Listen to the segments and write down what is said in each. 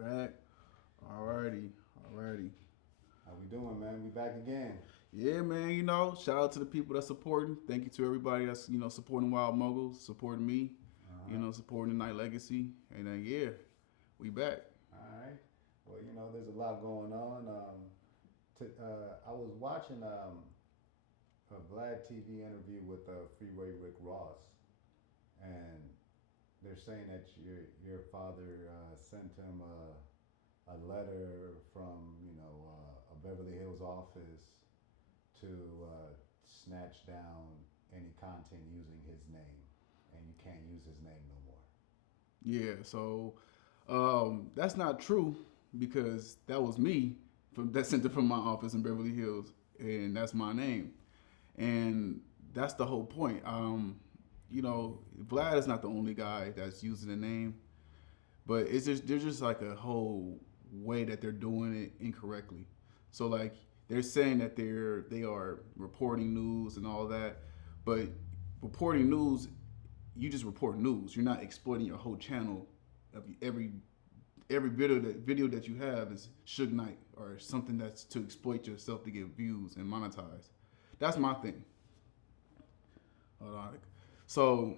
Back. Alrighty. How we doing, man? We back again. Yeah, man, shout out to the people that's supporting. Thank you to everybody that's, supporting Wild Moguls, supporting me, supporting the Night Legacy. And then, yeah, we back. All right. Well, there's a lot going on. I was watching a VLAD TV interview with Freeway Rick Ross, and they're saying that your father sent him a letter from a Beverly Hills office to snatch down any content using his name, and you can't use his name no more. Yeah, so that's not true because that was me that sent it from my office in Beverly Hills, and that's my name, and that's the whole point. Vlad is not the only guy that's using the name, but there's just like a whole way that they're doing it incorrectly. So like they're saying that they are reporting news and all that, but reporting news, you just report news. You're not exploiting your whole channel of every video that you have is Suge Knight or something that's to exploit yourself to get views and monetize. That's my thing. Hold on. So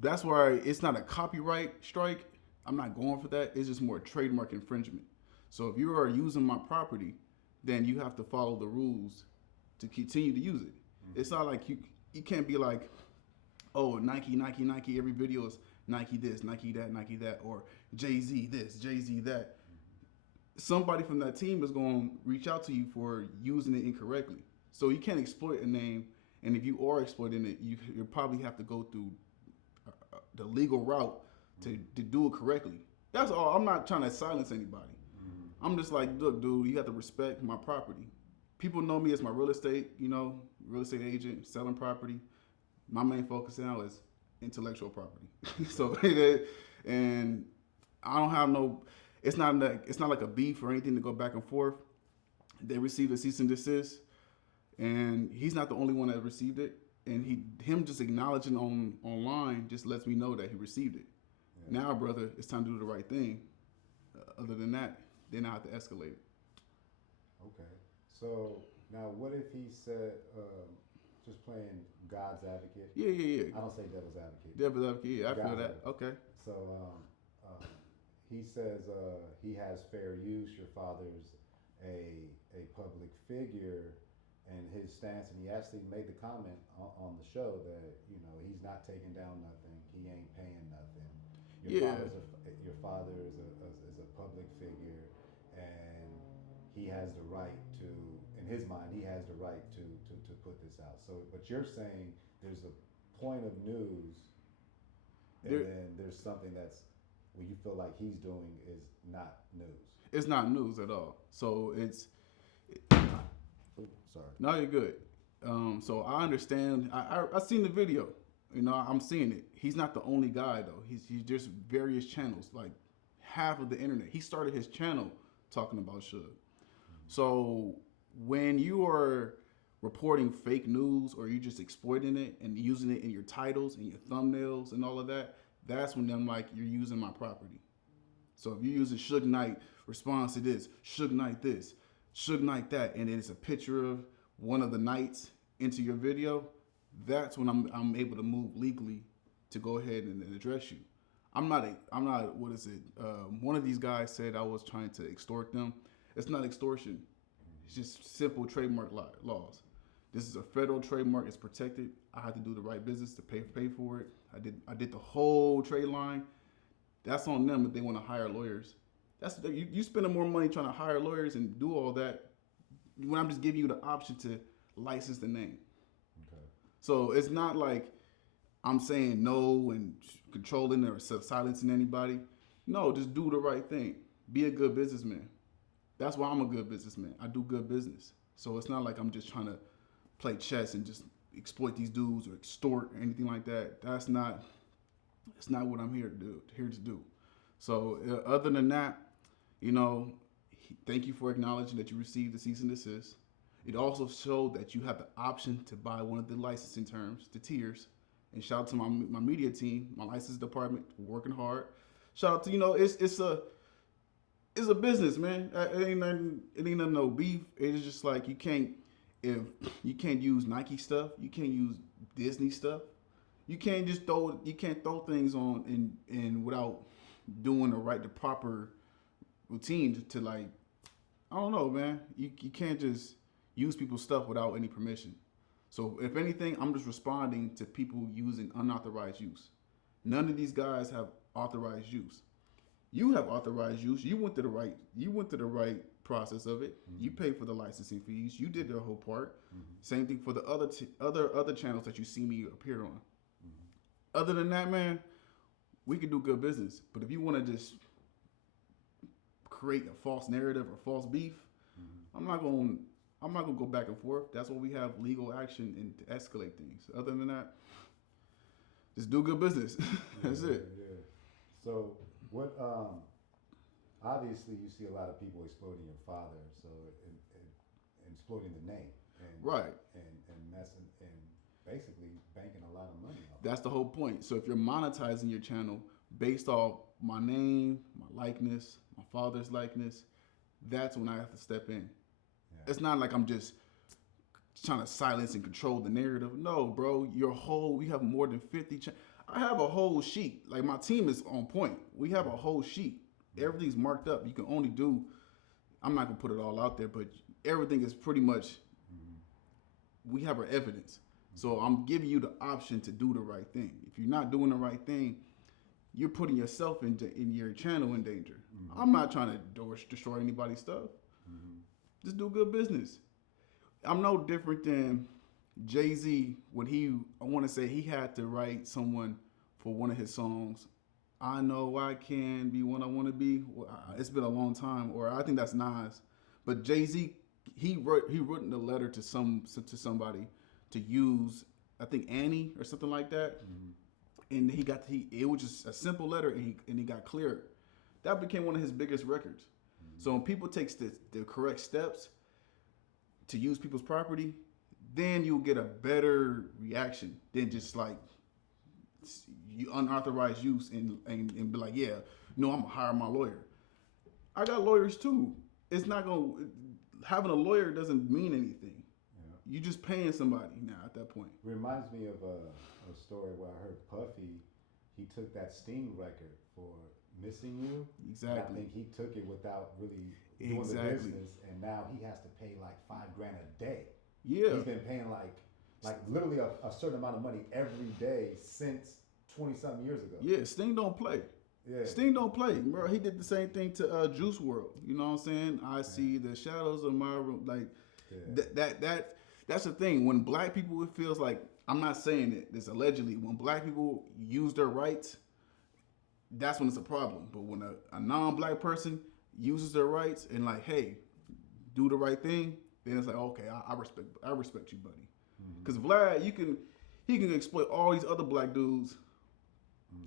that's why it's not a copyright strike. I'm not going for that. It's just more trademark infringement. So if you are using my property, then you have to follow the rules to continue to use it. Mm-hmm. It's not like you can't be like, oh, Nike. Every video is Nike this, Nike that, or Jay-Z this, Jay-Z that. Somebody from that team is going to reach out to you for using it incorrectly. So you can't exploit a name, and if you are exploiting it, you probably have to go through the legal route to do it correctly. That's all. I'm not trying to silence anybody. Mm-hmm. I'm just like, look, dude, you have to respect my property. People know me as my real estate agent, selling property. My main focus now is intellectual property. So, and I don't have no. It's not like a beef or anything to go back and forth. They received a cease and desist, and he's not the only one that received it. And him just acknowledging online just lets me know that he received it. Yeah. Now, brother, it's time to do the right thing. Other than that, then I have to escalate it. Okay. So now, what if he said, just playing God's advocate? Yeah. I don't say devil's advocate. Devil's advocate, yeah, I feel that. Advocate. Okay. So he says he has fair use. Your father's a public figure, and his stance, and he actually made the comment on the show that he's not taking down nothing. He ain't paying nothing. Your father is a public figure, and he has the right to, in his mind, he has the right to put this out. So, but you're saying there's a point of news, and then there's something that's what you feel like he's doing is not news. It's not news at all. So it's. Ooh, sorry. No, you're good. So I understand. I seen the video. I'm seeing it. He's not the only guy though. He's just various channels. Like half of the internet. He started his channel talking about Suge. Mm-hmm. So when you are reporting fake news or you just exploiting it and using it in your titles and your thumbnails and all of that, that's when I'm like, you're using my property. So if you're using Suge Knight responds to this, Suge Knight this, Suge Knight that, and then it's a picture of one of the knights into your video, that's when I'm able to move legally to go ahead and address you. I'm not what is it? One of these guys said I was trying to extort them. It's not extortion. It's just simple trademark laws. This is a federal trademark. It's protected. I had to do the right business to pay for it. I did the whole trade line. That's on them if they want to hire lawyers. That's you spending more money trying to hire lawyers and do all that when I'm just giving you the option to license the name. Okay. So it's not like I'm saying no and controlling or silencing anybody. No, just do the right thing. Be a good businessman. That's why I'm a good businessman. I do good business. So it's not like I'm just trying to play chess and just exploit these dudes or extort or anything like that. It's not what I'm here to do. So other than that, thank you for acknowledging that you received the cease and desist. It also showed that you have the option to buy one of the licensing terms, the tiers. And shout out to my media team, my license department, working hard. Shout out to, It's a business, man. It ain't nothing. It ain't nothing no beef. It's just like if you can't use Nike stuff, you can't use Disney stuff. You can't just throw. You can't throw things on and without doing the proper routine to like. I don't know, man. You can't just use people's stuff without any permission. So if anything, I'm just responding to people using unauthorized use. None of these guys have authorized use. You have authorized use. You went to the right. You went to the right process of it. You paid for the licensing fees. You did their whole part. Same thing for the other channels that you see me appear on. Other than that, man, we can do good business. But if you want to just create a false narrative or false beef, I'm not gonna go back and forth. That's why we have legal action and to escalate things. Other than that, just do good business. That's it. Yeah. So what? Obviously, you see a lot of people exploiting your father, so and exploiting the name, and Right. and messing and basically banking a lot of money off. That's the whole point. So if you're monetizing your channel based off my name, my likeness, my father's likeness, that's when I have to step in. Yeah. It's not like I'm just trying to silence and control the narrative. No, bro, we have more than 50. I have a whole sheet. Like my team is on point. We have a whole sheet. Everything's marked up. You can only do, I'm not gonna put it all out there, but everything is pretty much, we have our evidence. So I'm giving you the option to do the right thing. If you're not doing the right thing, you're putting yourself in your channel in danger. I'm not trying to destroy anybody's stuff. Just do good business. I'm no different than Jay-Z when I want to say he had to write someone for one of his songs. I know I can be what I want to be. Well, it's been a long time, or I think that's Nas. But Jay-Z, he written a letter to somebody to use, I think Annie or something like that. And it was just a simple letter, and he got cleared. That became one of his biggest records. So when people take the correct steps to use people's property, then you'll get a better reaction than just like you unauthorized use and be like, yeah, no, I'm gonna hire my lawyer. I got lawyers too. It's not gonna having a lawyer doesn't mean anything. Yeah. You just paying somebody now at that point. Reminds me of a story where I heard Puffy, he took that Sting record for Missing You. Exactly. And I think he took it without really doing the business, and now he has to pay like $5,000 a day. Yeah. He's been paying like literally a certain amount of money every day since 20-something years ago. Yeah, Sting don't play. Yeah. Sting don't play, bro. He did the same thing to Juice WRLD. You know what I'm saying? I see the shadows of my room. Like that's the thing. When black people, it feels like, I'm not saying it. This allegedly, when black people use their rights, that's when it's a problem. But when a non-black person uses their rights and like, hey, do the right thing, then it's like, okay, I respect you, buddy. Because Vlad, he can exploit all these other black dudes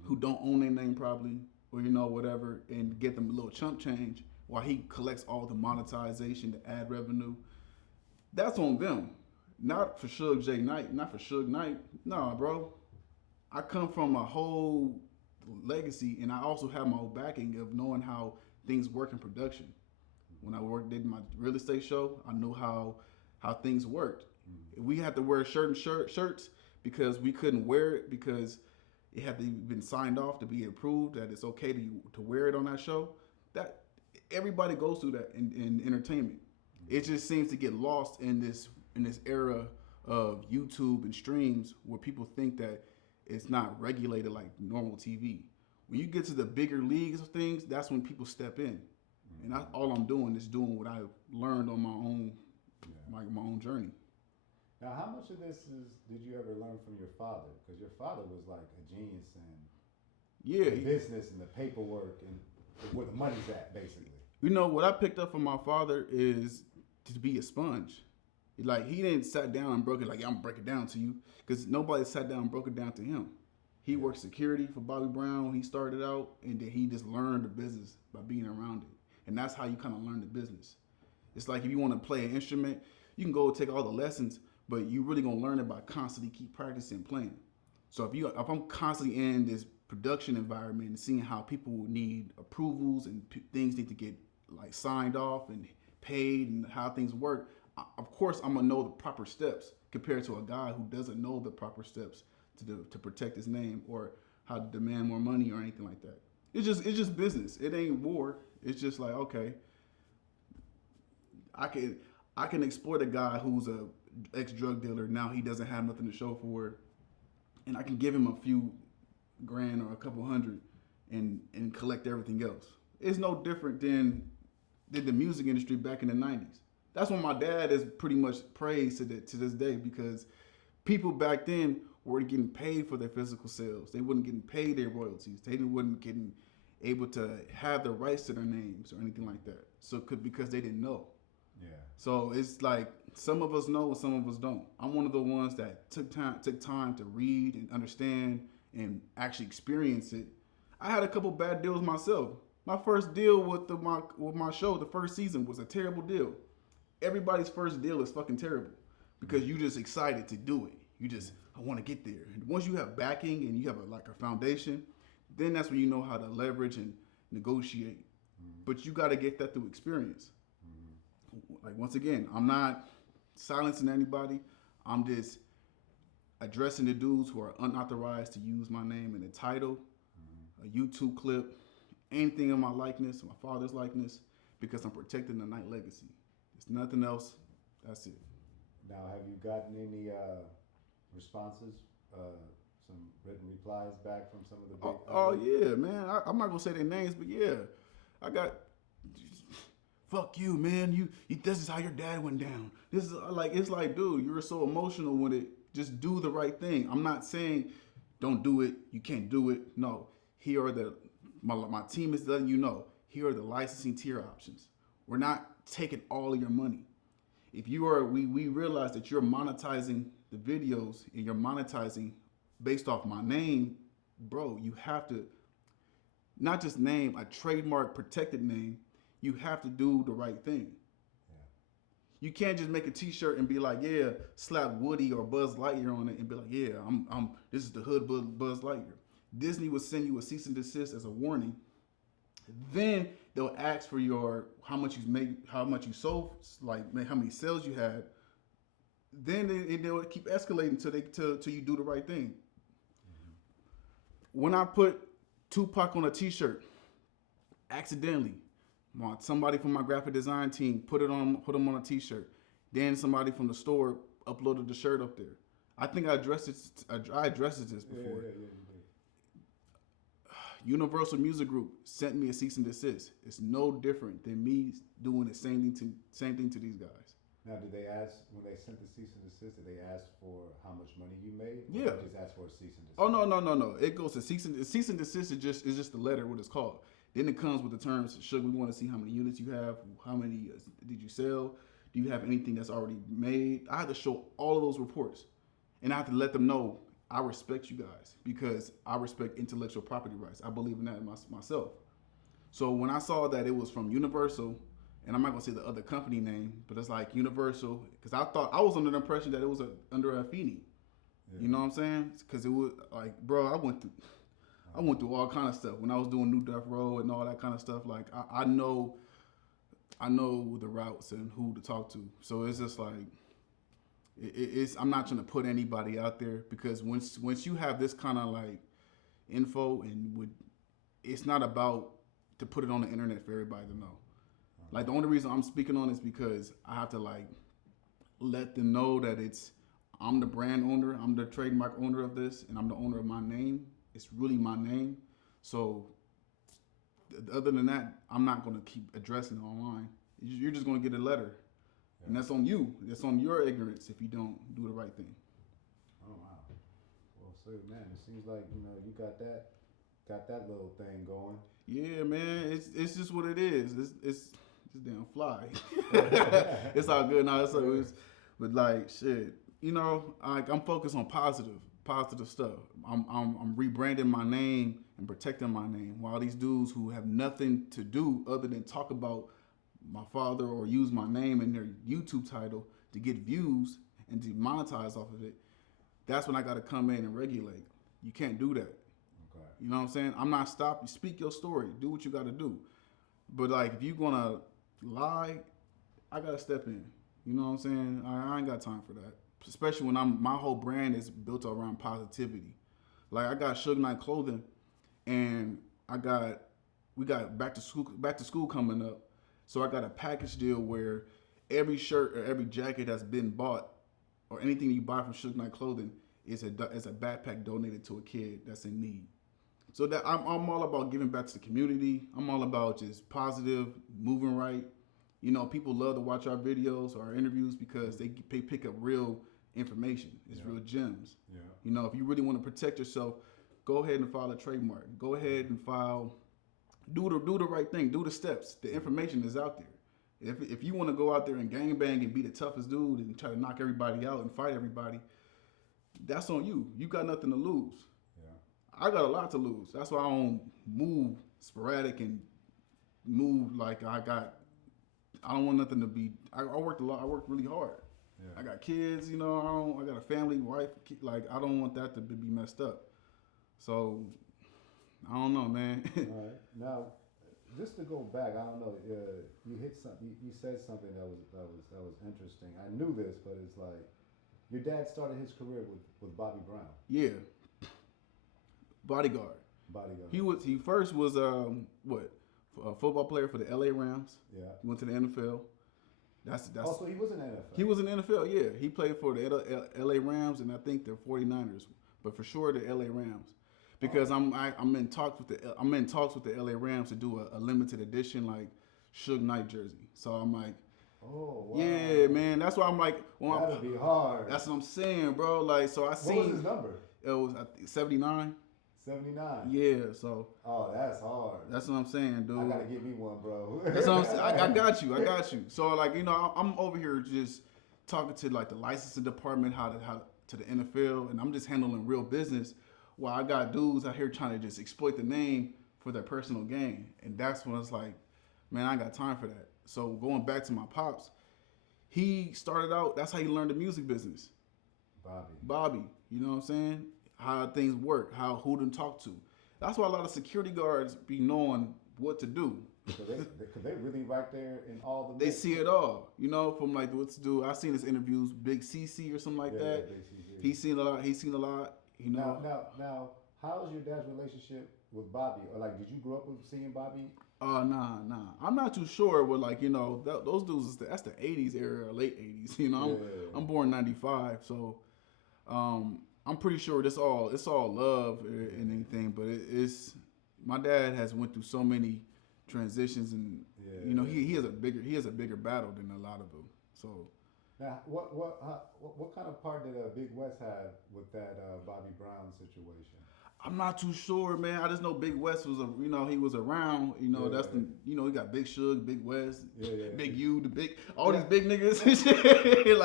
who don't own their name probably, or whatever, and get them a little chump change while he collects all the monetization, the ad revenue. That's on them. Not for Suge J Knight, not for Suge Knight. Nah, bro. I come from a whole legacy, and I also have my own backing of knowing how things work in production. When I did my real estate show, I knew how things worked. We had to wear certain shirts because we couldn't wear it because it had to been signed off to be approved that it's okay to wear it on that show. That everybody goes through that in entertainment. It just seems to get lost in this era of YouTube and streams where people think that it's not regulated like normal TV. When you get to the bigger leagues of things, that's when people step in. And all I'm doing is doing what I learned on my own, my own journey. Now, how much of this did you ever learn from your father? Because your father was like a genius in the business and the paperwork and where the money's at, basically. What I picked up from my father is to be a sponge. Like, he didn't sat down and broke it like, I'm gonna break it down to you, because nobody sat down and broke it down to him. He worked security for Bobby Brown when he started out, and then he just learned the business by being around it. And that's how you kind of learn the business. It's like if you want to play an instrument, you can go take all the lessons, but you really gonna learn it by constantly keep practicing playing. So if I'm constantly in this production environment and seeing how people need approvals and things need to get like signed off and paid and how things work, of course I'm gonna know the proper steps compared to a guy who doesn't know the proper steps to protect his name or how to demand more money or anything like that. It's just business. It ain't war. It's just like, okay, I can exploit a guy who's a ex drug dealer. Now he doesn't have nothing to show for it, and I can give him a few grand or a couple hundred and collect everything else. It's no different than the music industry back in the 90s. That's when my dad is pretty much praised to this day, because people back then weren't getting paid for their physical sales. They wasn't getting paid their royalties. They wasn't getting able to have the rights to their names or anything like that. So because they didn't know. Yeah. So it's like some of us know and some of us don't. I'm one of the ones that took time to read and understand and actually experience it. I had a couple bad deals myself. My first deal with my show, the first season, was a terrible deal. Everybody's first deal is fucking terrible because you just excited to do it. You just, I want to get there. And once you have backing and you have a foundation, then that's when you know how to leverage and negotiate. Mm-hmm. But you got to get that through experience. Mm-hmm. Like, once again, I'm not silencing anybody. I'm just addressing the dudes who are unauthorized to use my name in a title, a YouTube clip, anything in my likeness, my father's likeness, because I'm protecting the Knight legacy. There's nothing else. That's it. Now, have you gotten any responses, some written replies back from some of the big? Oh yeah, man. I'm not gonna say their names, but yeah, I got. Fuck you, man. You. This is how your dad went down. This is like, it's like, dude, you're so emotional with it. Just do the right thing. I'm not saying don't do it. You can't do it. No. Here are my team is letting you know. Here are the licensing tier options. We're not taking all of your money. If you are, we realize that you're monetizing the videos and you're monetizing based off my name, bro. You have to not just name a trademark protected name. You have to do the right thing. Yeah. You can't just make a T-shirt and be like, yeah, slap Woody or Buzz Lightyear on it and be like, yeah, I'm. This is the hood Buzz Lightyear. Disney will send you a cease and desist as a warning. Then they'll ask for your how much you make, how much you sold, like how many sales you had. Then they'll keep escalating till you do the right thing. Mm-hmm. When I put Tupac on a T-shirt, accidentally, somebody from my graphic design team put him on a T-shirt. Then somebody from the store uploaded the shirt up there. I think I addressed this before. Yeah. Universal Music Group sent me a cease and desist. It's no different than me doing the same thing to these guys. Now, did they ask, when they sent the cease and desist, did they ask for how much money you made? Or Yeah. They just asked for a cease and desist? Oh no. It goes to cease and desist is just the letter, what it's called. Then it comes with the terms. Suge, we want to see how many units you have, how many did you sell, do you have anything that's already made. I had to show all of those reports, and I have to let them know I respect you guys because I respect intellectual property rights. I believe in that myself. So when I saw that it was from Universal, and I'm not gonna say the other company name, but it's like Universal, because I was under the impression that it was under Affini. Yeah. You know what I'm saying? Because it was like, bro, I went through all kind of stuff when I was doing New Death Row and all that kind of stuff. Like I know the routes and who to talk to. So it's just like I'm not trying to put anybody out there, because once you have this kind of like info, and it's not about to put it on the internet for everybody to know. Like, the only reason I'm speaking on it is because I have to like let them know that I'm the brand owner, I'm the trademark owner of this, and I'm the owner of my name. It's really my name. So other than that, I'm not going to keep addressing it online. You're just going to get a letter. Yeah. And that's on you. That's on your ignorance if you don't do the right thing. Oh, wow. Well, so, man, it seems like, you got that little thing going. Yeah, man. It's just what it is. It's damn fly. It's all good now. But like, shit, I'm focused on positive stuff. I'm rebranding my name and protecting my name, while these dudes who have nothing to do other than talk about my father or use my name in their YouTube title to get views and to monetize off of it, that's when I got to come in and regulate. You can't do that. Okay. You know what I'm saying? I'm not stopping. Speak your story. Do what you got to do. But like, if you gonna lie, I gotta step in. You know what I'm saying? I ain't got time for that. Especially when my whole brand is built around positivity. Like I got Suge Knight clothing, and we got back to school coming up. So I got a package deal where every shirt or every jacket that's been bought or anything you buy from Suge Knight clothing is a backpack donated to a kid that's in need. So that I'm all about giving back to the community. I'm all about just positive, moving right. You know, people love to watch our videos or our interviews because they pick up real information. It's real gems. Yeah. You know, if you really want to protect yourself, go ahead and file a trademark. Go ahead and do the right thing. Do the steps. The information is out there. If you want to go out there and gangbang and be the toughest dude and try to knock everybody out and fight everybody, that's on you. You got nothing to lose. I got a lot to lose. That's why I don't move sporadic and move like I don't want nothing to be. I worked a lot. I worked really hard. Yeah. I got kids, you know. I got a family, wife. Like I don't want that to be messed up. So I don't know, man. All right. Now, just to go back, I don't know. You hit something. You said something that was interesting. I knew this, but it's like your dad started his career with Bobby Brown. Yeah. Bodyguard. He first was a football player for the LA Rams. Yeah. He went to the NFL. That's also he was in the NFL. He was in the NFL, yeah. He played for the LA Rams and I think the 49ers, but for sure the LA Rams. Because I'm in talks with the LA Rams to do a limited edition like Suge Knight jersey. So I'm like, oh wow. Yeah, man. That's why I'm like, that'd be hard. That's what I'm saying, bro. Like, so I seen. What was his number? It was 79. 79. Yeah, so. Oh, that's hard. That's what I'm saying, dude. I gotta get me one, bro. That's what I'm saying. I got you. So like, you know, I'm over here just talking to like the licensing department, how to the NFL, and I'm just handling real business. While I got dudes out here trying to just exploit the name for their personal gain, and that's when it's like, man, I ain't got time for that. So going back to my pops, he started out. That's how he learned the music business. Bobby, you know what I'm saying? How things work, who to talk to. That's why a lot of security guards be knowing what to do. So they really right there in all the. They see it all, you know, from like what to do. I've seen his interviews, Big CC or something like that. He's seen a lot. You know. Now, how's your dad's relationship with Bobby? Or like, did you grow up with seeing Bobby? Nah. I'm not too sure, but like, you know, those dudes, that's the 80s era, late 80s. You know, I'm born 95, so I'm pretty sure it's all love and anything. But it's my dad has went through so many transitions, and you know, he has a bigger battle than a lot of them. So. Now, what kind of part did Big West have with that Bobby Brown situation? I'm not too sure, man. I just know Big West was he was around. You know, he got Big Suge, Big West, Big U, all these big niggas and shit.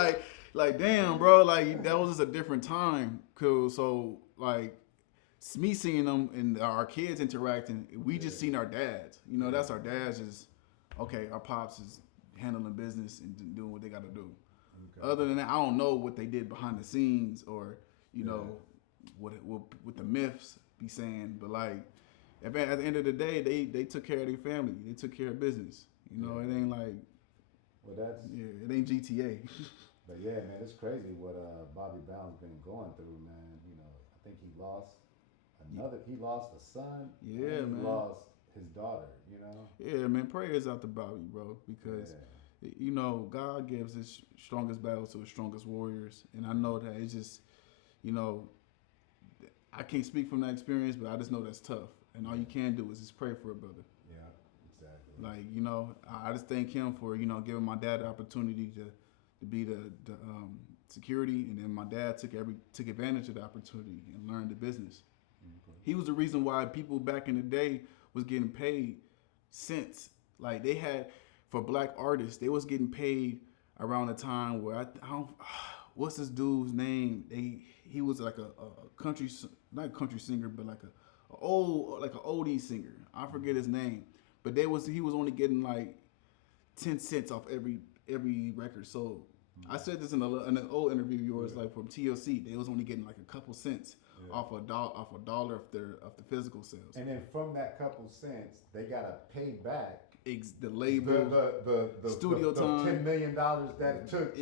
like damn, bro. Like that was just a different time. So like me seeing them and our kids interacting, we just seen our dads. You know, that's our dads. Is okay. Our pops is handling business and doing what they got to do. Okay. Other than that, I don't know what they did behind the scenes or, you know, what the myths be saying. But like, at the end of the day, they took care of their family. They took care of business. You know, it ain't like, it ain't GTA. But yeah, man, it's crazy what Bobby Brown's been going through, man. You know, I think he lost a son. Yeah, and man. He lost his daughter. You know. Yeah, man. Prayers out to Bobby, bro, because. Yeah. You know, God gives his strongest battles to his strongest warriors. And I know that it's just, you know, I can't speak from that experience, but I just know that's tough. And all you can do is just pray for a brother. Yeah, exactly. Like, you know, I just thank him for, you know, giving my dad the opportunity to be the security. And then my dad took advantage of the opportunity and learned the business. Okay. He was the reason why people back in the day was getting paid cents. Like they had... For black artists, they was getting paid around the time where I don't, what's this dude's name? He was like a country, not country singer, but like an oldie singer. I forget his name, but he was only getting like 10 cents off every record sold. I said this in an old interview of yours, like from TLC. They was only getting like a couple cents off a dollar of the physical sales. And then from that couple cents, they gotta pay back the label, the studio the time, $10 million that it took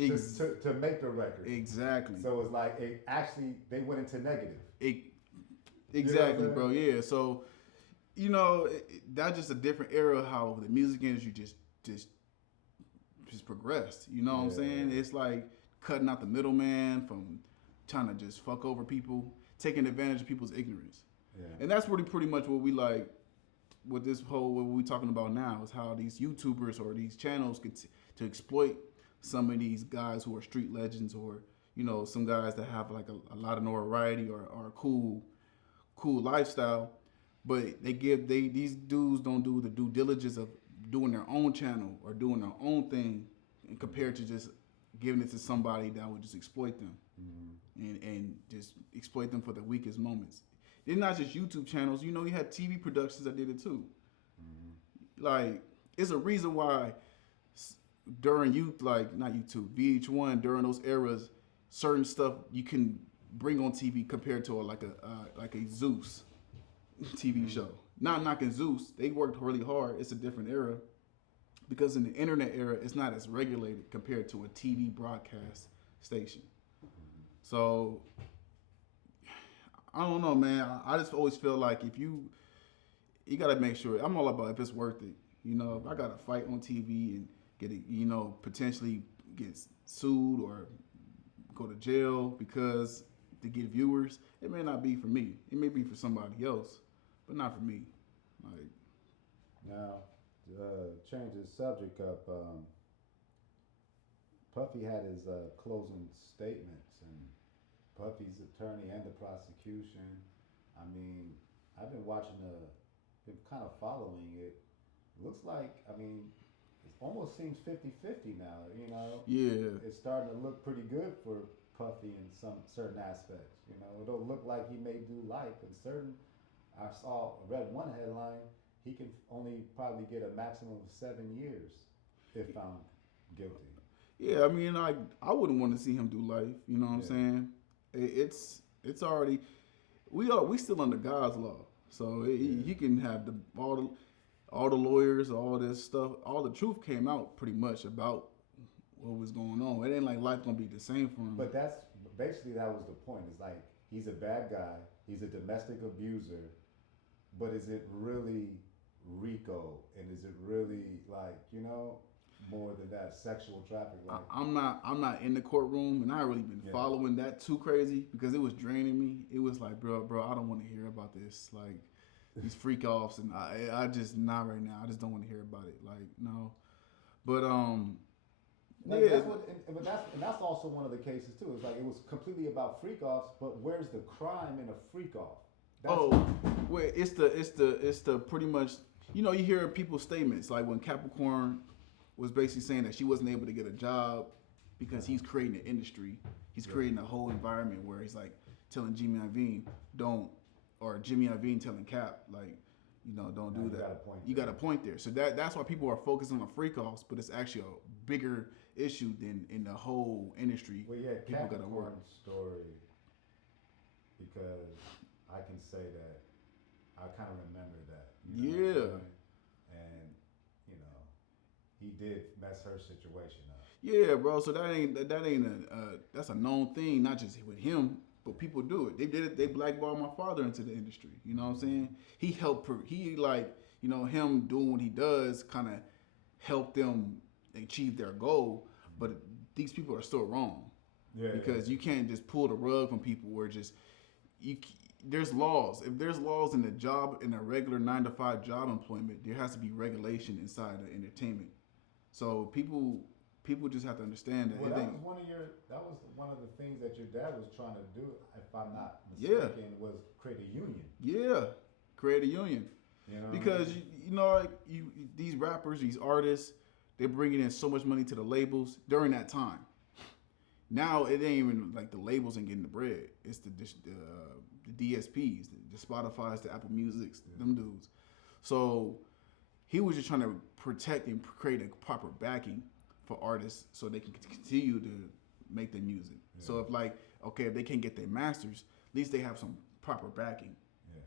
to make the record. Exactly. So it's like they went into negative. Exactly, bro. Yeah. So, that's just a different era how the music industry just progressed. You know what I'm saying? It's like cutting out the middleman from trying to just fuck over people, taking advantage of people's ignorance. Yeah. And that's pretty much what we like with this whole, what we talking about now, is how these YouTubers or these channels get to exploit some of these guys who are street legends, or, some guys that have like a lot of notoriety or a cool lifestyle, but these dudes don't do the due diligence of doing their own channel or doing their own thing, and compared to just giving it to somebody that would just exploit them and just exploit them for the weakest moments. They're not just YouTube channels. You had TV productions that did it too. Like, it's a reason why during not YouTube, VH1, during those eras, certain stuff you can bring on TV compared to like a Zeus TV show. Not knocking Zeus, they worked really hard. It's a different era, because in the internet era, it's not as regulated compared to a TV broadcast station. So I don't know, man. I just always feel like if you gotta make sure. I'm all about if it's worth it. If I gotta fight on TV and get it, potentially get sued or go to jail because to get viewers, it may not be for me. It may be for somebody else, but not for me. Like, now, change the subject up. Puffy had his closing statements, and Puffy's attorney and the prosecution. I mean, I've been been kind of following it. Looks like, it almost seems 50-50 now, Yeah. It's starting to look pretty good for Puffy in some certain aspects, It'll look like he may do life in certain. I read one headline, he can only probably get a maximum of 7 years if found guilty. Yeah, I wouldn't want to see him do life. You know what I'm saying? It's already, we still under God's law, so he can have all the lawyers, all this stuff, all the truth came out pretty much about what was going on. It ain't like life gonna be the same for him. But that was the point. It's like, he's a bad guy, he's a domestic abuser, but is it really RICO, and is it really more than that, sexual trafficking? I'm not in the courtroom, and I really been following that too crazy, because it was draining me. It was like, bro, I don't want to hear about this, like these freak offs, and I just not right now. I just don't want to hear about it, like, no. But that's also one of the cases too. It's like, it was completely about freak offs, but where's the crime in a freak off? It's the pretty much, you hear people's statements, like when Capricorn was basically saying that she wasn't able to get a job because he's creating an industry. He's creating a whole environment where he's like telling Jimmy Iovine or Jimmy Iovine telling Cap, like, don't do that. You got a point there. So that's why people are focused on the freak offs, but it's actually a bigger issue than in the whole industry. Well, yeah, people got to work. Story, because I can say that I kind of remember that. And he did mess her situation up. Yeah, bro. So that's a known thing, not just with him, but people do it. They did it. They blackballed my father into the industry. You know what I'm saying? He helped. Him doing what he does kind of helped them achieve their goal. But these people are still wrong. Yeah. Because you can't just pull the rug from people where there's laws. If there's laws in a regular 9-to-5 job employment, there has to be regulation inside of entertainment. So people just have to understand that. Well, that was one of the things that your dad was trying to do, if I'm not mistaken, was create a union. Yeah, create a union. Because these rappers, these artists, they're bringing in so much money to the labels during that time. Now it ain't even like the labels ain't getting the bread. It's the DSPs, the Spotify's, the Apple Musics, them dudes. So he was just trying to protect and create a proper backing for artists so they can continue to make their music. Yeah. So if they can't get their masters, at least they have some proper backing. Yeah.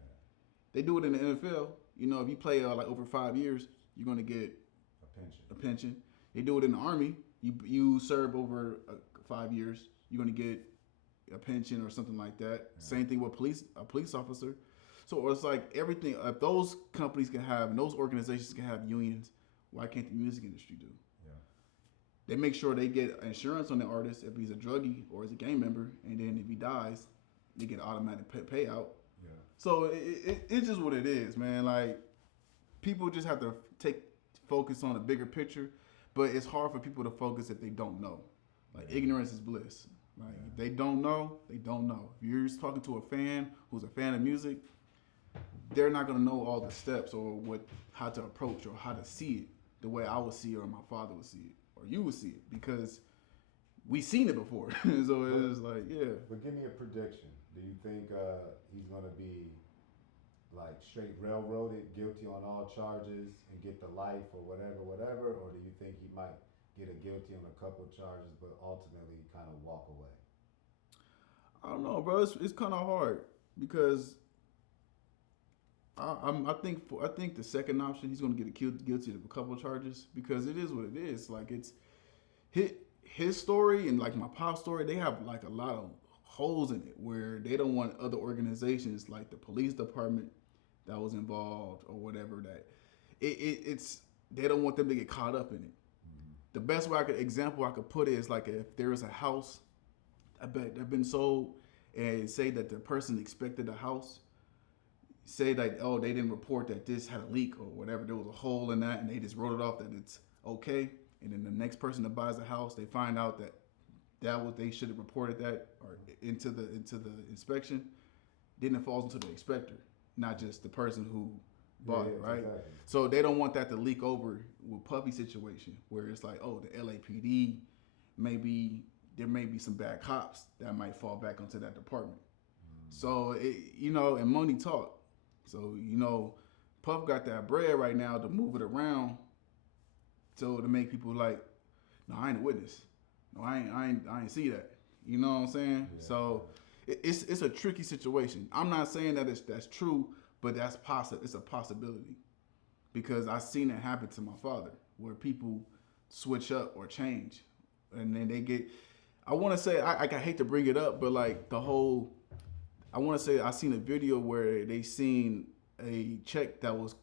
They do it in the NFL. If you play like over 5 years, you're gonna get a pension. They do it in the Army. You serve over 5 years, you're gonna get a pension or something like that. Yeah. Same thing with a police officer. So it's like everything. If those companies can have and those organizations can have unions, why can't the music industry do? Yeah. They make sure they get insurance on the artist if he's a druggie or is a gang member, and then if he dies, they get automatic payout. Yeah. So it's just what it is, man. Like people just have to focus on a bigger picture, but it's hard for people to focus if they don't know. Like ignorance is bliss. Like if they don't know, they don't know. If you're just talking to a fan who's a fan of music, they're not gonna know all the steps or how to approach or how to see it the way I would see it or my father would see it or you would see it because we seen it before. So it's like, yeah. But give me a prediction. Do you think he's gonna be like straight railroaded, guilty on all charges and get the life or whatever, or do you think he might get a guilty on a couple charges but ultimately kind of walk away? I don't know, bro. It's kind of hard because I think the second option, he's going to get guilty of a couple of charges because it is what it is. Like it's his story and like my pop's story. They have like a lot of holes in it where they don't want other organizations like the police department that was involved or whatever that it's they don't want them to get caught up in it. Mm-hmm. The best example I could put it is like if there is a house that been sold and say that the person expected a house. Say like, oh, they didn't report that this had a leak or whatever. There was a hole in that, and they just wrote it off that it's okay. And then the next person that buys the house, they find out that what they should have reported that or into the inspection. Then it falls into the inspector, not just the person who bought it, right? Exactly. So they don't want that to leak over with Puffy situation where it's like, oh, the LAPD there may be some bad cops that might fall back onto that department. So and money talk. So, Puff got that bread right now to move it around so to make people like, no, I ain't a witness. No, I ain't see that. You know what I'm saying? Yeah. So it's a tricky situation. I'm not saying that that's true, but that's possible. It's a possibility because I've seen it happen to my father where people switch up or change and then they get, I want to say, I hate to bring it up, but like I want to say I seen a video where they seen a check that was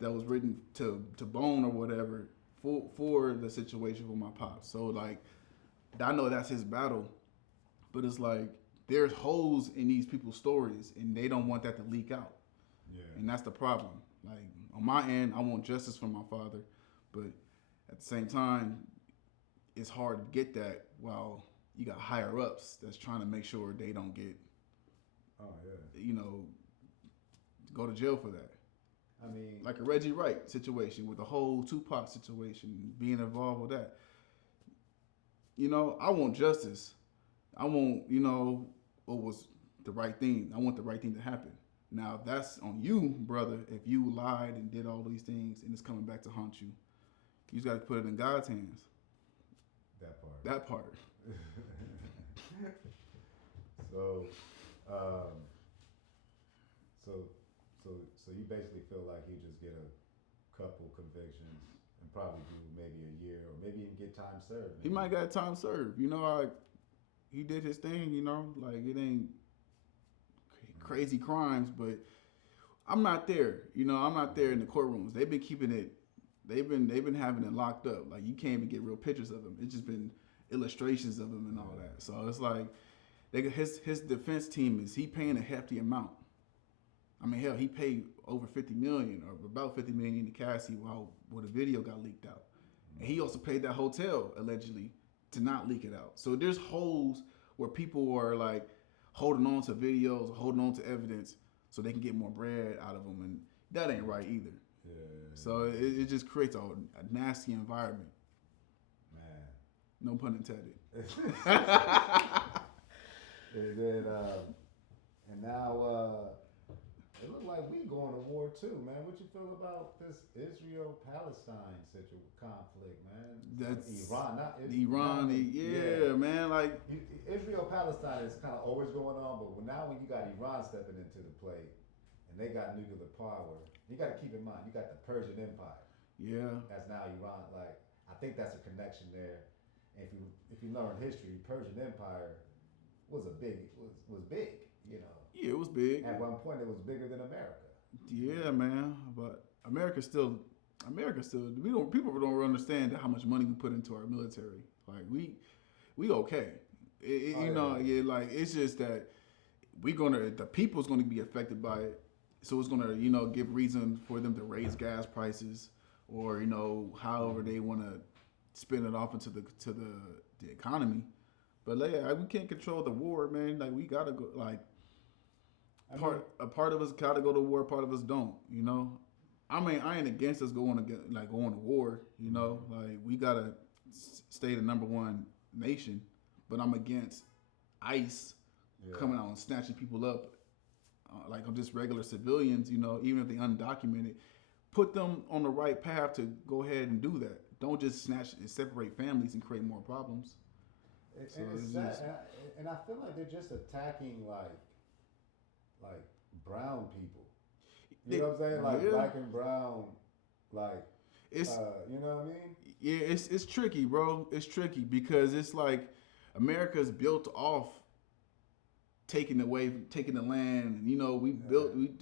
written to Bone or whatever for the situation with my pops. So like I know that's his battle, but it's like there's holes in these people's stories and they don't want that to leak out. Yeah. And that's the problem. Like on my end, I want justice for my father, but at the same time, it's hard to get that while you got higher ups that's trying to make sure they don't get go to jail for that. I mean, like a Reggie Wright situation with the whole Tupac situation, being involved with that. I want justice. I want, what was the right thing. I want the right thing to happen. Now, if that's on you, brother, if you lied and did all these things and it's coming back to haunt you, you just got to put it in God's hands. That part. So you basically feel like he just get a couple convictions and probably do maybe a year or maybe even get time served. Maybe. He might got time served. He did his thing. Like it ain't crazy crimes, but I'm not there. I'm not there in the courtrooms. They've been keeping it. They've been having it locked up. Like you can't even get real pictures of him. It's just been illustrations of him and all that. So it's like his defense team he paying a hefty amount. I mean, hell, he paid over $50 million or about $50 million in Cassie while the video got leaked out, and he also paid that hotel allegedly to not leak it out. So there's holes where people are like holding on to videos, or holding on to evidence, so they can get more bread out of them, and that ain't right either. Yeah. So it just creates a nasty environment. Man. No pun intended. And then, and now it looked like we going to war too, man. What you feel about this Israel-Palestine conflict, man? That's Iran, not Iran. Yeah, man. Like Israel-Palestine is kind of always going on, but now when you got Iran stepping into the play, and they got nuclear power, you got to keep in mind you got the Persian Empire. Yeah. That's now Iran. Like, I think that's a connection there. And if you learn history, Persian Empire was big. You know, Yeah, it was big. at one point it was bigger than America. Yeah, man. But America still. We don't. People don't understand how much money we put into our military. Like we okay. You know, yeah. Like it's just that the people's gonna be affected by it. So it's gonna, give reason for them to raise gas prices, or however they want to spin it off into the economy. But like, we can't control the war, man. Like we gotta go. Like a part of us gotta go to war, part of us don't. I mean, I ain't against us going to war. Like we gotta stay the number one nation, but I'm against ICE coming out and snatching people up, like I'm just regular civilians. Even if they undocumented, put them on the right path to go ahead and do that. Don't just snatch and separate families and create more problems. And I feel like they're just attacking like brown people. You know what I'm saying? Like black and brown, like it's you know what I mean? Yeah, it's tricky, bro. It's tricky because it's like America's built off taking the land.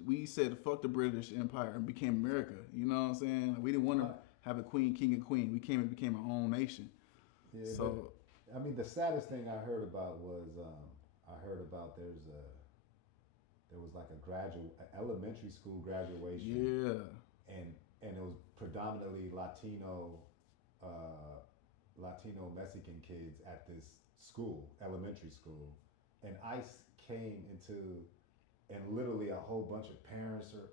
We said fuck the British Empire and became America. You know what I'm saying? Like, we didn't want to have a queen, king, and queen. We came and became our own nation. Yeah. So I mean, the saddest thing I heard about was there was like a elementary school graduation. Yeah. And it was predominantly Latino Mexican kids at this elementary school, and ICE came into, and literally a whole bunch of parents are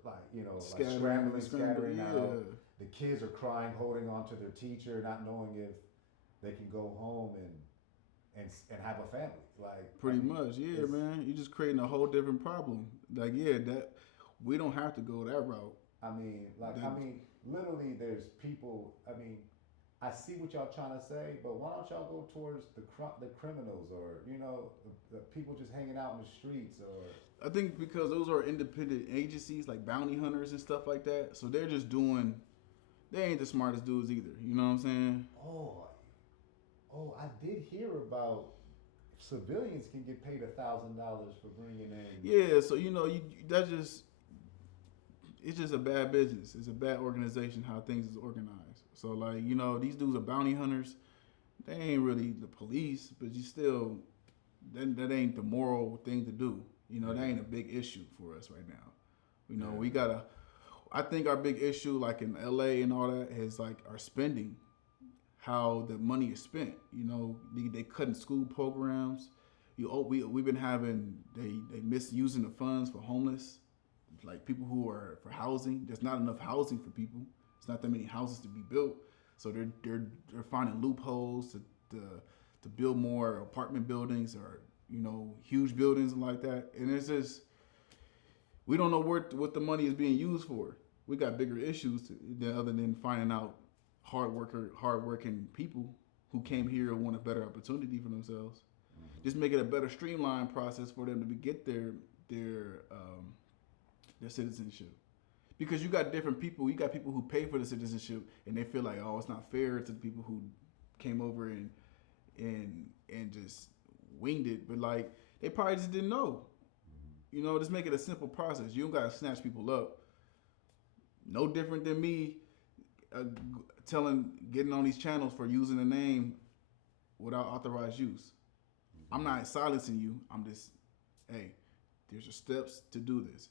scattering out. The kids are crying, holding on to their teacher, not knowing if they can go home and have a family. Like pretty much, yeah, man. You're just creating a whole different problem. Like, that we don't have to go that route. I mean, literally, there's people. I mean, I see what y'all trying to say, but why don't y'all go towards the criminals, or the people just hanging out in the streets, or? I think because those are independent agencies like bounty hunters and stuff like that, so they're just doing. They ain't the smartest dudes either. You know what I'm saying? Oh, I did hear about civilians can get paid $1,000 for bringing in. Yeah, so that's just. It's just a bad business. It's a bad organization how things is organized. So like, these dudes are bounty hunters. They ain't really the police, but you still, that ain't the moral thing to do. That ain't a big issue for us right now. We gotta, I think our big issue, like in LA and all that, is like our spending, how the money is spent. They cutting school programs. We've been having, they misusing the funds for homeless. Like people who are for housing, there's not enough housing for people. It's not that many houses to be built, so they're finding loopholes to build more apartment buildings or huge buildings and like that. And it's just we don't know what the money is being used for. We got bigger issues other than finding out hardworking people who came here and want a better opportunity for themselves. Mm-hmm. Just make it a better streamlined process for them to get their citizenship, because you got different people. You got people who pay for the citizenship and they feel like, oh, it's not fair to the people who came over and just winged it, but like they probably just didn't know. Just make it a simple process. You don't gotta snatch people up. No different than me getting on these channels for using a name without authorized use. I'm not silencing you. I'm just, hey, there's your steps to do this.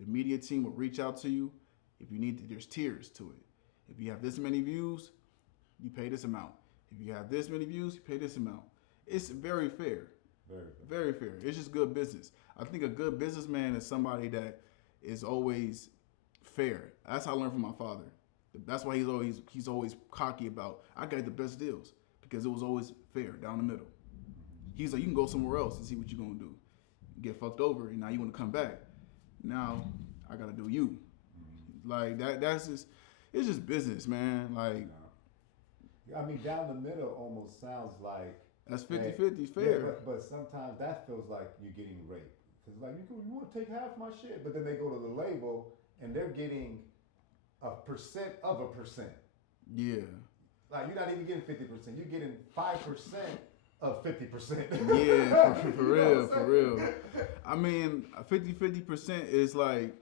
The media team will reach out to you. If you need, there's tiers to it. If you have this many views, you pay this amount. If you have this many views, you pay this amount. It's very fair. Very fair. It's just good business. I think a good businessman is somebody that is always fair. That's how I learned from my father. That's why he's always cocky about, I got the best deals, because it was always fair down the middle. He's like, you can go somewhere else and see what you're gonna do. You get fucked over, and now you want to come back. Now I gotta do you. Like that's just, it's just business, man. Like, I mean, down the middle almost sounds like that's 50-50 fair. Yeah, but sometimes that feels like you're getting raped. Cause like you want to take half my shit, but then they go to the label and they're getting a percent of a percent. Yeah. Like you're not even getting 50%. You're getting 5% of 50%. Yeah, for real, for real. I mean, 50% is like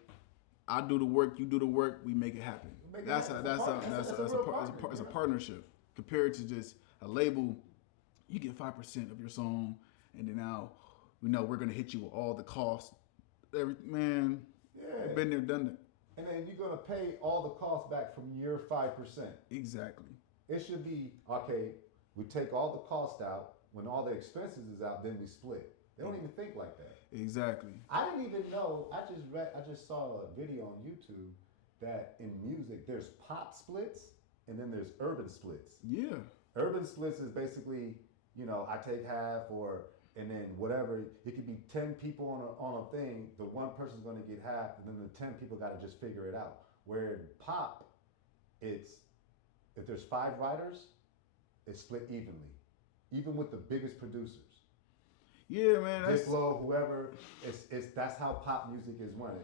I do the work, you do the work, we make it happen. That's a partnership compared to just a label. You get 5% of your song, and then now we know we're gonna hit you with all the costs. Man, yeah, been there, done that. And then you're gonna pay all the costs back from your 5%. Exactly. It should be okay. We take all the cost out. When all the expenses is out, then we split. They don't even think like that. Exactly. I didn't even know. I just saw a video on YouTube that in music there's pop splits and then there's urban splits. Yeah. Urban splits is basically, I take half and then whatever. It could be 10 people on a thing. The one person's going to get half, and then the 10 people got to just figure it out. Where in pop, it's if there's 5 writers, it's split evenly, even with the biggest producers. Yeah, man. Diplo, whoever, it's that's how pop music is run.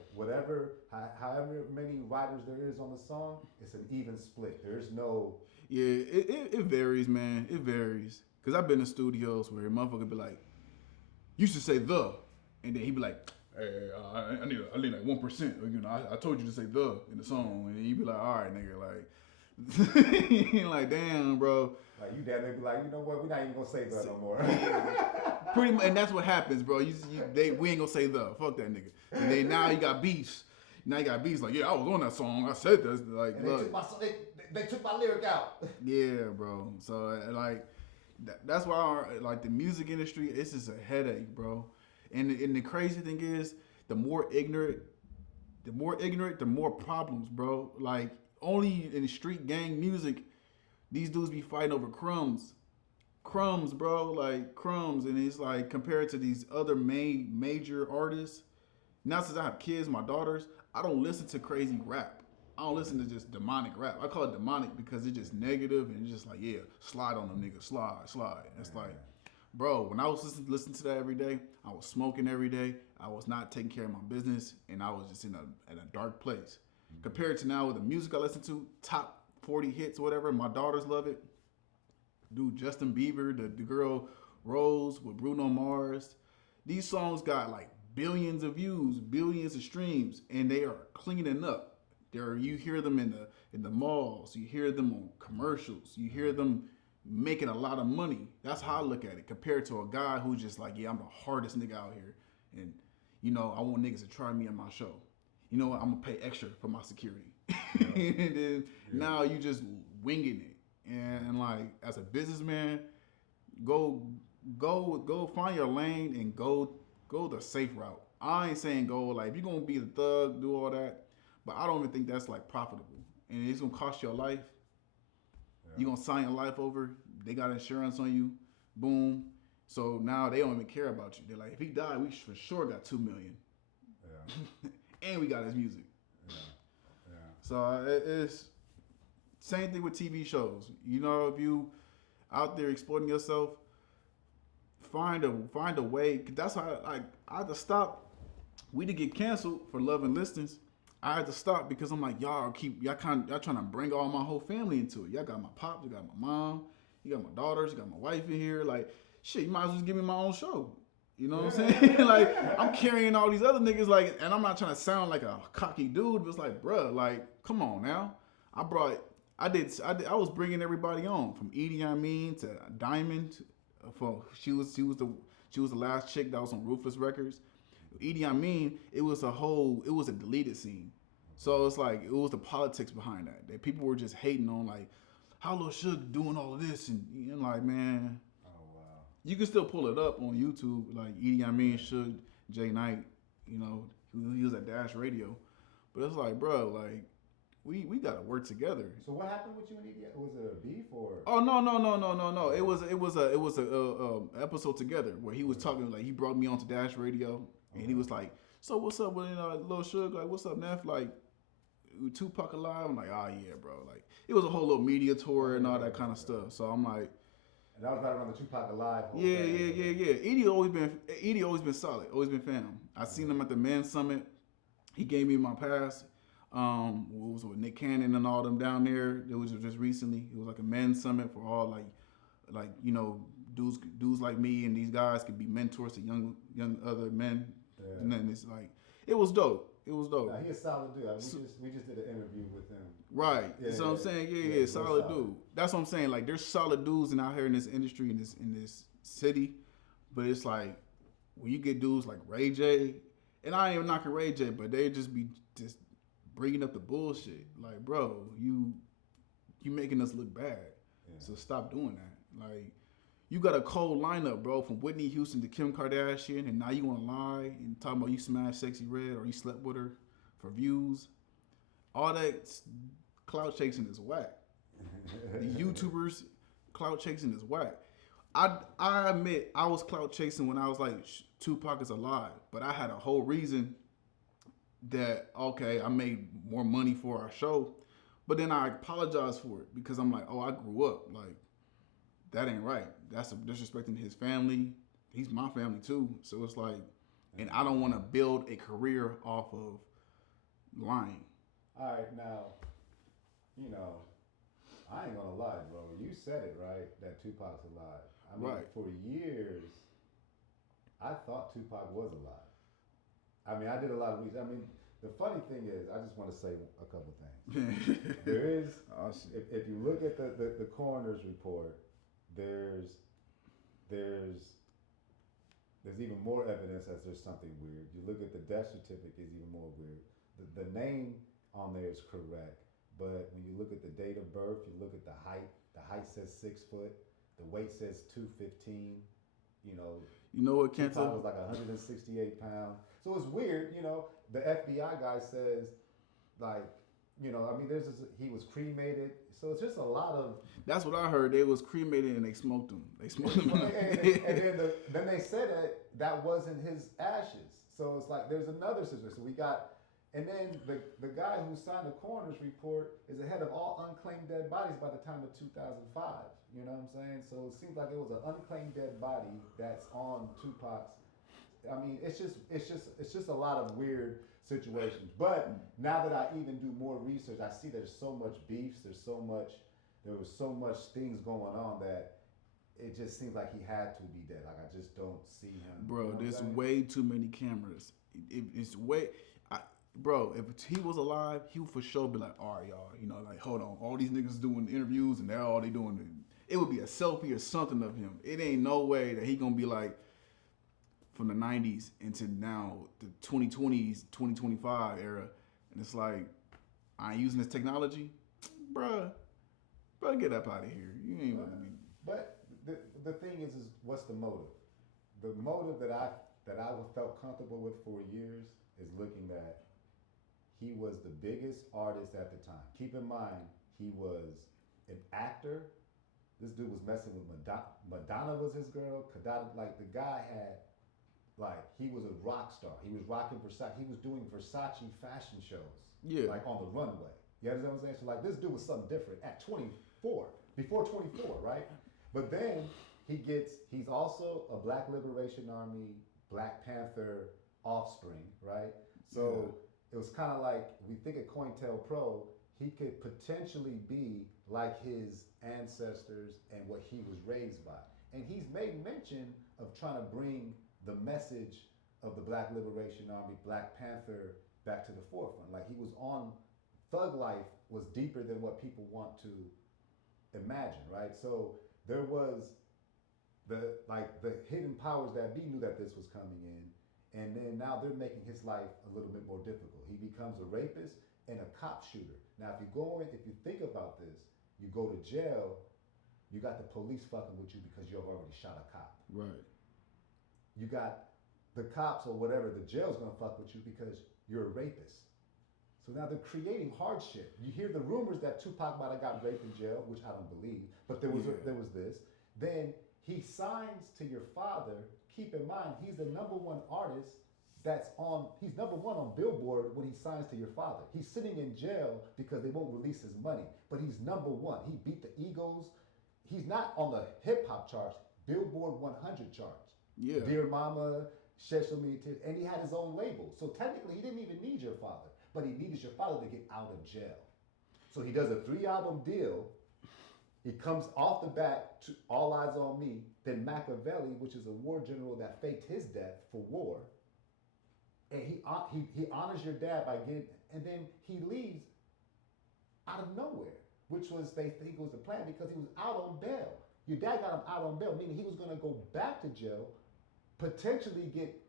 However many writers there is on the song, it's an even split. There's no. Yeah, it varies, man. It varies. Cause I've been in studios where a motherfucker be like, "You should say the," and then he be like, "Hey, I need like 1%." I told you to say the in the song, and then you be like, "All right, nigga," like, like, damn, bro. Like you damn near be like, you know what? We're not even gonna say the no more. Pretty much, and that's what happens, bro. We ain't gonna say the. Fuck that nigga. And then now you got beefs. Now you got beefs like, yeah, I was on that song. I said this. Like, and they took my lyric out. Yeah, bro. So like, that's why like the music industry, it's just a headache, bro. And the crazy thing is, the more ignorant, the more problems, bro. Like only in street gang music, these dudes be fighting over crumbs, bro. Like crumbs, and it's like compared to these other major artists. Now since I have kids, my daughters, I don't listen to crazy rap. I don't listen to just demonic rap. I call it demonic because it's just negative and it's just like, yeah, slide on them niggas, slide. It's like, bro, when I was listening to that every day, I was smoking every day. I was not taking care of my business, and I was just in a dark place. Compared to now with the music I listen to, top 40 hits, whatever, my daughters love it. Dude, Justin Bieber, the girl Rose with Bruno Mars. These songs got like billions of views, billions of streams, and they are cleaning up. You hear them in the malls, you hear them on commercials, you hear them making a lot of money. That's how I look at it, compared to a guy who's just like, yeah, I'm the hardest nigga out here, and I want niggas to try me on my show. You know what? I'm gonna pay extra for my security. And then now you just winging it, and like as a businessman, go find your lane and go the safe route. I ain't saying go like if you're gonna be the thug, do all that. But I don't even think that's like profitable, and it's gonna cost you a life. Yeah. You gonna sign your life over? They got insurance on you, boom. So now they don't even care about you. They're like, if he died, we for sure got $2 million. Yeah. And we got his music. Yeah. Yeah. So it's same thing with TV shows. If you out there exploiting yourself, find a way. That's how I had to stop. We did get canceled for Love and Listings. I had to stop because I'm like, y'all trying to bring all my whole family into it. Y'all got my pops, you got my mom, you got my daughters, you got my wife in here. Like, shit, you might as well just give me my own show. You know what I'm saying? Like, I'm carrying all these other niggas, like, and I'm not trying to sound like a cocky dude, but it's like, bruh, like, come on now. I was bringing everybody on, from Edie Amin to Diamond. She was the last chick that was on Ruthless Records. Edie Amin, it was a deleted scene. So it's like, it was the politics behind that people were just hating on, like, how Lil Suge doing all of this, and like, man, oh wow, you can still pull it up on YouTube, like Edie Amin, Suge J Knight, he was at Dash Radio, but it's like, bro, like, we gotta work together. So what happened with you and Edie? Was it a beef or? Oh no. It was a episode together where he was talking, like, he brought me onto Dash Radio. And he was like, so what's up with Lil Suge? Like, what's up, Neff? Like, Tupac alive? I'm like, oh, yeah, bro. Like, it was a whole little media tour and all that kind of stuff. So I'm like. And that was right around the Tupac alive. Yeah. Edie always been solid. Always been fam. I seen him at the Men's Summit. He gave me my pass. What was it with Nick Cannon and all them down there? It was just recently. It was like a men's summit for all like dudes like me and these guys could be mentors to young other men. Yeah. And then it's like it was dope. It was dope. Nah, he a solid dude. I mean, we just did an interview with him. Right. Yeah, That's what I'm saying. Yeah, solid dude. That's what I'm saying. Like there's solid dudes out here in this industry in this city, but it's like when you get dudes like Ray J, and I ain't even knocking Ray J, but they just be just bringing up the bullshit. Like, bro, you making us look bad. Yeah. So stop doing that. Like, you got a cold lineup, bro, from Whitney Houston to Kim Kardashian, and now you want to lie and talk about you smashed Sexy Red or you slept with her for views. All that clout chasing is whack. The YouTubers clout chasing is whack. I admit I was clout chasing when I was like Tupac is alive, but I had a whole reason that okay, I made more money for our show, but then I apologized for it because I'm like, oh, I grew up like that ain't right. That's disrespecting his family. He's my family too, so it's like, and I don't want to build a career off of lying. All right, now, you know, I ain't gonna lie, bro. You said it right that Tupac's alive. I mean, right. For years, I thought Tupac was alive. I mean, I did a lot of research. I mean, the funny thing is, I just want to say a couple things. There is, if you look at the coroner's report, there's even more evidence that there's something weird. You look at the death certificate, is even more weird. The name on there is correct, but when you look at the date of birth, you look at the height says 6 foot, the weight says 215. You know what, Kenta? Tupac was like 168 pounds. So it's weird, you know. The FBI guy says, like, you know, I mean, he was cremated. So it's just a lot of. That's what I heard. They was cremated and they smoked him. They smoked him. and then they said that wasn't his ashes. So it's like there's another situation. So we got, and then the guy who signed the coroner's report is the head of all unclaimed dead bodies by the time of 2005. You know what I'm saying? So it seems like it was an unclaimed dead body that's on Tupac's. I mean, it's just a lot of weird situations. But now that I even do more research, I see there's so much beefs. There was so much things going on that it just seems like he had to be dead. Like I just don't see him. Bro, you know there's way too many cameras. It's way. Bro, if he was alive, he would for sure be like, all right, y'all, you know, like, hold on. All these niggas doing interviews and they're all they doing. It would be a selfie or something of him. It ain't no way that he gonna be like, from the 90s into now, the 2020s, 2025 era. And it's like, I ain't using this technology. Bruh, get up out of here. You ain't gonna be. But the thing is what's the motive? The motive that I felt comfortable with for years is looking at he was the biggest artist at the time. Keep in mind, he was an actor. This dude was messing with Madonna. Madonna was his girl. Like the guy had, like he was a rock star. He was rocking Versace. He was doing Versace fashion shows. Yeah. Like on the runway. You understand what I'm saying? So like this dude was something different at 24, before 24, right? But then he's also a Black Liberation Army, Black Panther offspring, right? So it was kind of like, we think of COINTELPRO, he could potentially be like his ancestors and what he was raised by. And he's made mention of trying to bring the message of the Black Liberation Army, Black Panther back to the forefront. Like he was on, Thug Life was deeper than what people want to imagine, right? So there was the hidden powers that be knew that this was coming in. And then now they're making his life a little bit more difficult. He becomes a rapist and a cop shooter. Now, if you think about this, you go to jail, you got the police fucking with you because you have already shot a cop. Right. You got the cops or whatever, the jail's gonna fuck with you because you're a rapist. So now they're creating hardship. You hear the rumors that Tupac might have got raped in jail, which I don't believe, but there was this. Then he signs to your father. Keep in mind, he's the #1 artist he's #1 on Billboard when he signs to your father. He's sitting in jail because they won't release his money, but he's #1. He beat the Eagles. He's not on the hip hop charts, Billboard 100 charts. Yeah. Dear Mama, Sesame Tears, and he had his own label. So technically, he didn't even need your father. but he needed your father to get out of jail. So he does a 3-album deal. He comes off the bat to All Eyes on Me, then Machiavelli, which is a war general that faked his death for war. And he honors your dad by getting, and then he leaves out of nowhere, which was, they think was the plan because he was out on bail. Your dad got him out on bail, meaning he was going to go back to jail, potentially get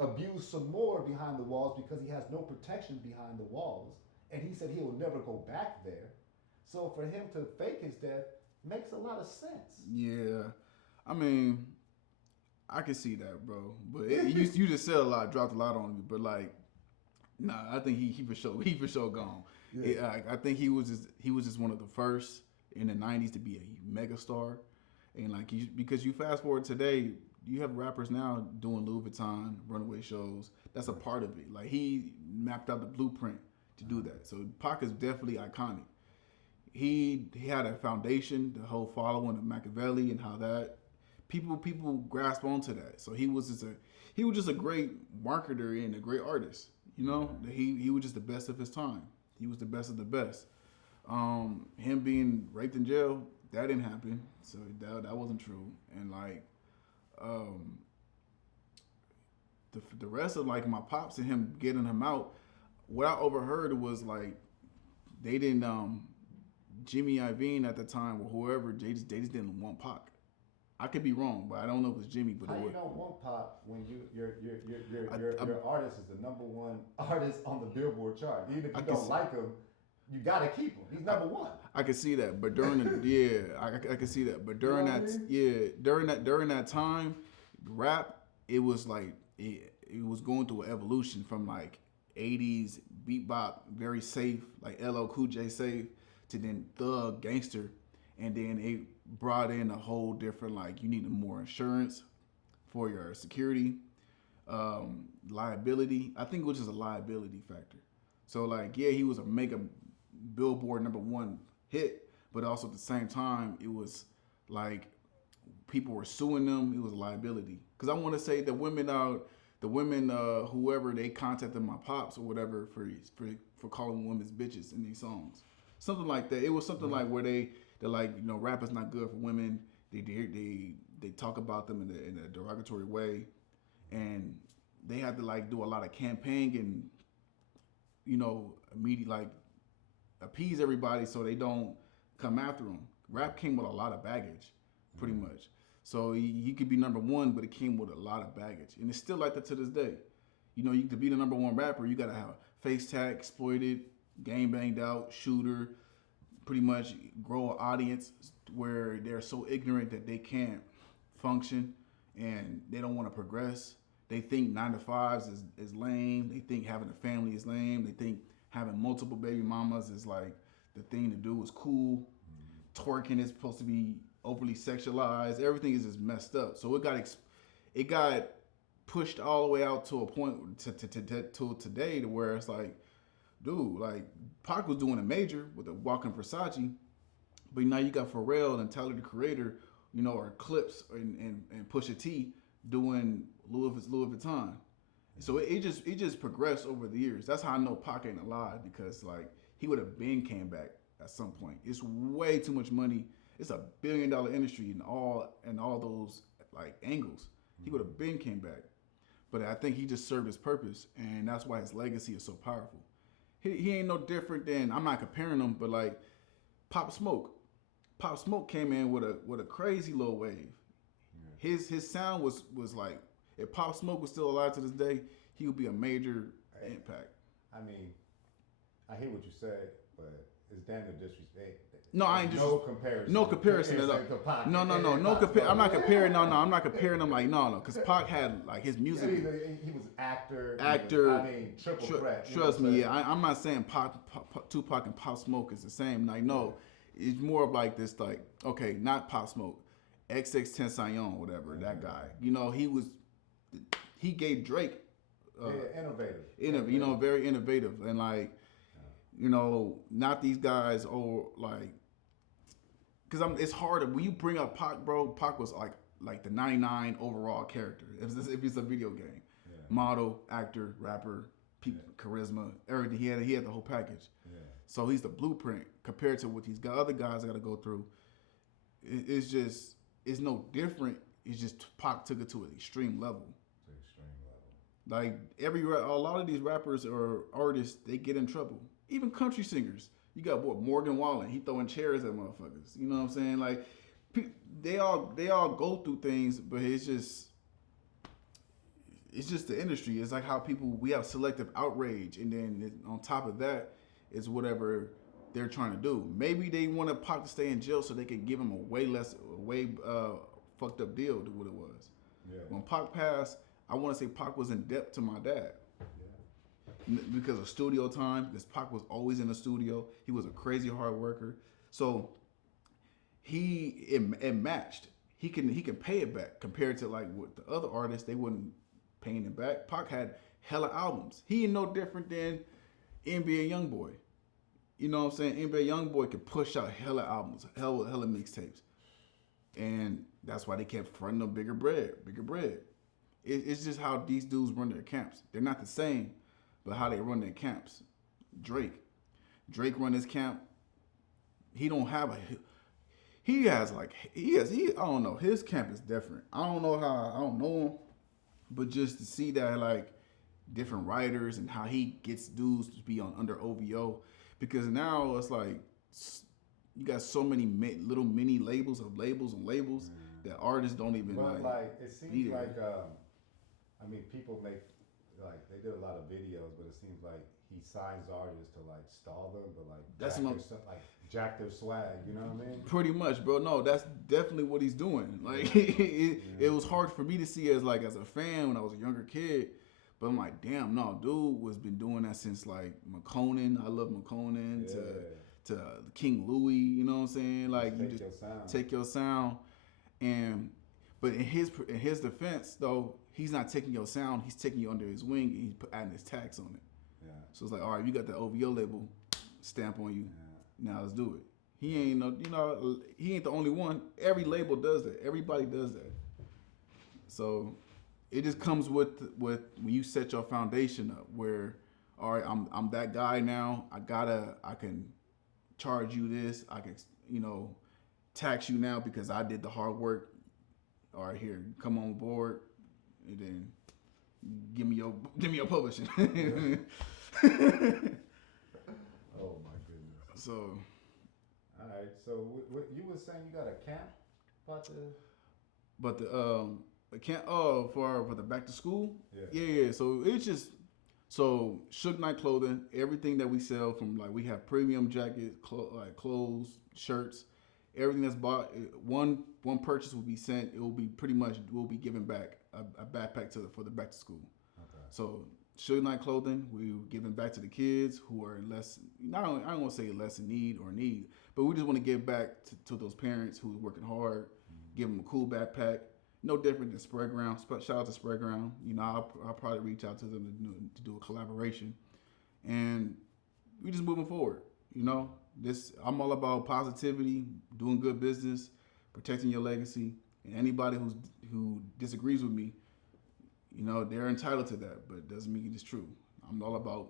abused some more behind the walls because he has no protection behind the walls. And he said he will never go back there. So for him to fake his death makes a lot of sense. Yeah. I mean, I can see that, bro. But you just said a lot, dropped a lot on me. But like, nah, I think he for sure gone. Yeah. I think he was just one of the first in the '90s to be a mega star, and like because you fast forward today, you have rappers now doing Louis Vuitton runaway shows. That's a part of it. Like he mapped out the blueprint to do that. So Pac is definitely iconic. He had a foundation, the whole following of Machiavelli, and how that people grasp onto that. So he was just a great marketer and a great artist. You know, he was just the best of his time. He was the best of the best. Him being raped in jail, that didn't happen. So that wasn't true. And like, the rest of like my pops and him getting him out, what I overheard was like they didn't Jimmy Iovine at the time or whoever, they just didn't want Pac. I could be wrong, but I don't know if it was Jimmy. But how you don't want Pac when your artist is the #1 artist on the Billboard chart? Even if you don't like him, you gotta keep him. He's #1. I can see that, but during I can see that, but during during that time, rap, it was like it was going through an evolution from like '80s beatbop, very safe, like LL Cool J safe, to then thug gangster, and then it brought in a whole different, like, you needed more insurance for your security, liability. I think it was just a liability factor. So like, yeah, he was a mega Billboard #1 hit, but also at the same time, it was like people were suing them. It was a liability. Because I want to say the women, whoever, they contacted my pops or whatever for calling women's bitches in these songs, something like that. It was something like where they're like, you know, rap is not good for women. They talk about them in a derogatory way, and they had to like do a lot of campaigning and, you know, like appease everybody so they don't come after them. Rap came with a lot of baggage, pretty much. So you could be #1, but it came with a lot of baggage, and it's still like that to this day. You know, you to be the #1 rapper, you gotta have face tag, exploited, gang banged out, shooter, pretty much grow an audience where they're so ignorant that they can't function and they don't want to progress. They think 9 to 5s is lame. They think having a family is lame. They think having multiple baby mamas is like the thing to do, is cool. Twerking is supposed to be overly sexualized. Everything is just messed up. So it got pushed all the way out to a point to today to where it's like, dude, like Pac was doing a major with a Walking Versace, but now you got Pharrell and Tyler the Creator, you know, or Clips and Pusha T doing Louis Vuitton. So it just progressed over the years. That's how I know Pac ain't alive, because like he would have been came back at some point. It's way too much money. It's $1 billion industry in all those like angles. He would have been came back, but I think he just served his purpose, and that's why his legacy is so powerful. He ain't no different than, I'm not comparing him, but like Pop Smoke. Pop Smoke came in with a crazy little wave. Yeah. His sound was like, if Pop Smoke was still alive to this day, he would be a major impact. I mean, I hear what you said, but it's damn near disrespect. No, I ain't just no comparison. No comparison at all. No. I'm not comparing. No, I'm not comparing them. Like no, because Pac had like his music. He was actor. Actor. I mean, triple threat. Trust me. Yeah, I'm not saying Tupac and Pop Smoke is the same. Like no, it's more of like this. Like okay, not Pop Smoke, XXXTentacion, whatever that guy. You know, he gave Drake. Innovative. You know, very innovative, and like. You know, not these guys or like, because it's hard when you bring up Pac, bro. Pac was like the 99 overall character. If it's a video game, model, actor, rapper, charisma, everything. He had the whole package. Yeah. So he's the blueprint compared to what these other guys got to go through. It's no different. It's just Pac took it to an extreme level. To extreme level. Like a lot of these rappers or artists, they get in trouble. Even country singers. You got Morgan Wallen. He throwing chairs at motherfuckers. You know what I'm saying? Like they all go through things, but it's just the industry. It's like how we have selective outrage, and then on top of that is whatever they're trying to do. Maybe they want Pac to stay in jail so they can give him a way fucked up deal than what it was. Yeah. When Pac passed, I want to say Pac was in debt to my dad. Yeah. Because of studio time, because Pac was always in the studio. He was a crazy hard worker. So it matched. He can pay it back compared to like what the other artists, they wouldn't paying it back. Pac had hella albums. He ain't no different than NBA Youngboy. You know what I'm saying? NBA Youngboy could push out hella albums, hella mixtapes. And that's why they kept fronting them bigger bread. It's just how these dudes run their camps. They're not the same, but how they run their camps. Drake run his camp. He don't have I don't know. His camp is different. I don't know him, but just to see that like different writers and how he gets dudes to be under OVO, because now it's like you got so many little mini labels that artists don't even like it seems like I mean people make like they did a lot of videos, but it seems like he signs artists to like stall them, but like jack their swag, you know what I mean? Pretty much, bro. No, that's definitely what he's doing. Like it was hard for me to see as a fan when I was a younger kid. But I'm like, damn, no, dude was been doing that since like McConan. I love McConan to King Louis. You know what I'm saying? Like take your sound. But in his defense though, he's not taking your sound. He's taking you under his wing and he's adding his tax on it. Yeah. So it's like, all right, you got the OVO label stamp on you. Yeah. Now let's do it. He ain't he ain't the only one. Every label does that. Everybody does that. So it just comes with when you set your foundation up where, all right, I'm that guy now. I can charge you this. I can, tax you now because I did the hard work. All right, here, come on board, and then give me your publishing. Oh my goodness. So. All right. So what you were saying, you got a camp about the. But the camp for the back to school. Yeah. So it's just Suge Knight clothing, everything that we sell from like we have premium jackets, clothes, shirts, everything that's bought. One purchase will be sent. It will be we'll be giving back a backpack for the back to school. Okay. So Suge Knight clothing, we're giving back to the kids who are less. I don't want to say less in need, but we just want to give back to those parents who are working hard. Mm-hmm. Give them a cool backpack. No different than Spread Ground. Shout out to Spread Ground. I'll probably reach out to them to do a collaboration, and we just moving forward. I'm all about positivity, doing good business, protecting your legacy, and anybody who disagrees with me, they're entitled to that, but it doesn't mean it's true. I'm all about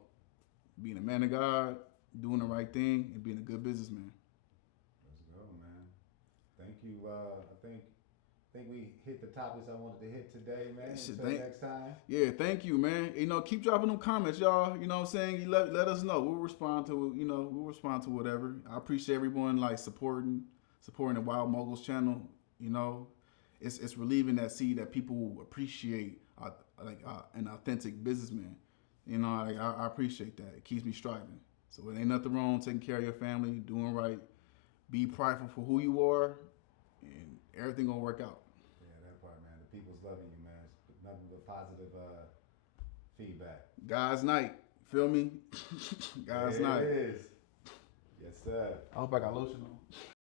being a man of God, doing the right thing, and being a good businessman. Let's go, man. Thank you. I think we hit the topics I wanted to hit today, man. Until next time. Yeah, thank you, man. Keep dropping them comments, y'all. You know what I'm saying? You let us know. We'll respond to whatever. I appreciate everyone supporting the Wild Moguls channel. It's relieving that that people appreciate an authentic businessman. I appreciate that. It keeps me striving. So it ain't nothing wrong taking care of your family, doing right. Be prideful for who you are, and everything gonna work out. Yeah, that part, man. The people's loving you, man. It's nothing but positive feedback. Guys' night. Feel me? Guys' night. It is. Yes, sir. I hope I got lotion on.